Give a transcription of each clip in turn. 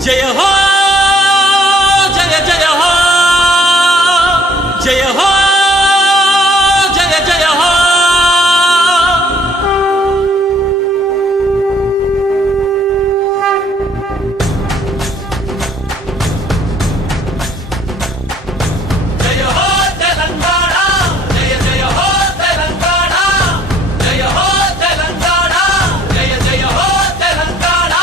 जय हो जय जय हो जय हो जय जय हो जय हो तेलंगाना जय जय हो तेलंगाना जय हो तेलंगाना जय जय हो तेलंगाना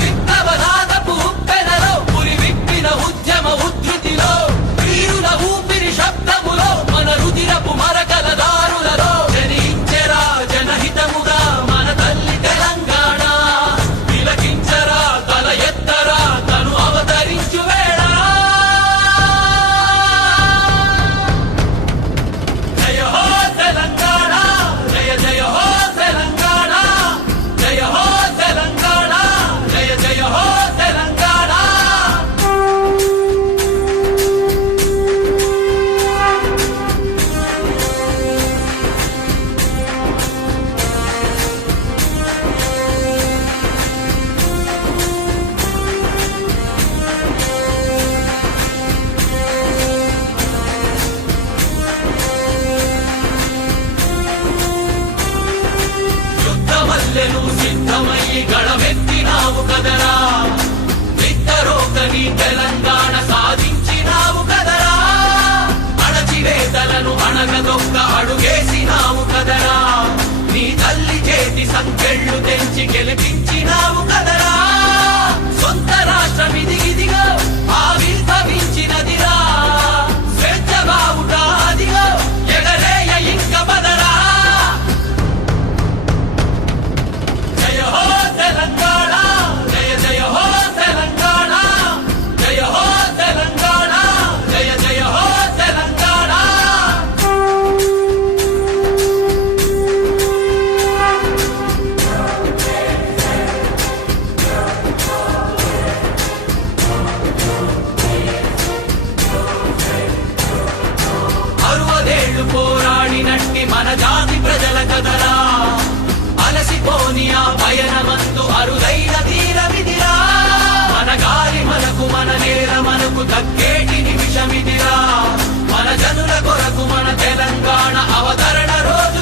విప్లవనాదపు ఉప్పెనలో పురి విప్పిన ఉద్యమ ఉద్ధృతిలో వీరుల ఊపిరి శబ్దములో మన రుదిరపు మరకల దారులలో జనించెరా జనహితముగా మన తల్లి తెలంగాణ తిలకించరా తల ఎత్తరా తను అవతరించు వేళ జయ హో తెలంగాణ జయ జయ హో తెలంగాణ జయ హో తెలంగాణ జయ జయ హో తెలంగాణ యుద్ధమల్లెను సిద్ధమయ్యి గళమెత్తినావు కదరా నిద్దరోకని తెలంగాణ సాధించినావు కదరా అణచివేతలను అణగదొక్క అడుగేసినావు కదరా నీ తల్లి చేతి సంకెళ్ళు తెంచి గెలిపించినావు కదరా సొంత రాష్ట్రమిది ఇదిగో ఆవిర్భవించినదిరా స్వేచ్ఛ బావుట అదిగో ఎగరేయ ఇంక బదరా జయ హో తెలంగాణ జయ జయ హో తెలంగాణ జయ హో తెలంగాణ జయ జయ హో తెలంగాణ అరవదేళ్లు పోరాడినట్టి మన జాతి ప్రజల కదరా అలసిపోని ఆ పయనమందు అరుదైన ధీరమిదిరా మన గాలి మనకు మన నేల మనకు దక్కేటి నిమిషమిదిరా మన జనుల కొరకు మన తెలంగాణ అవతరణ రోజు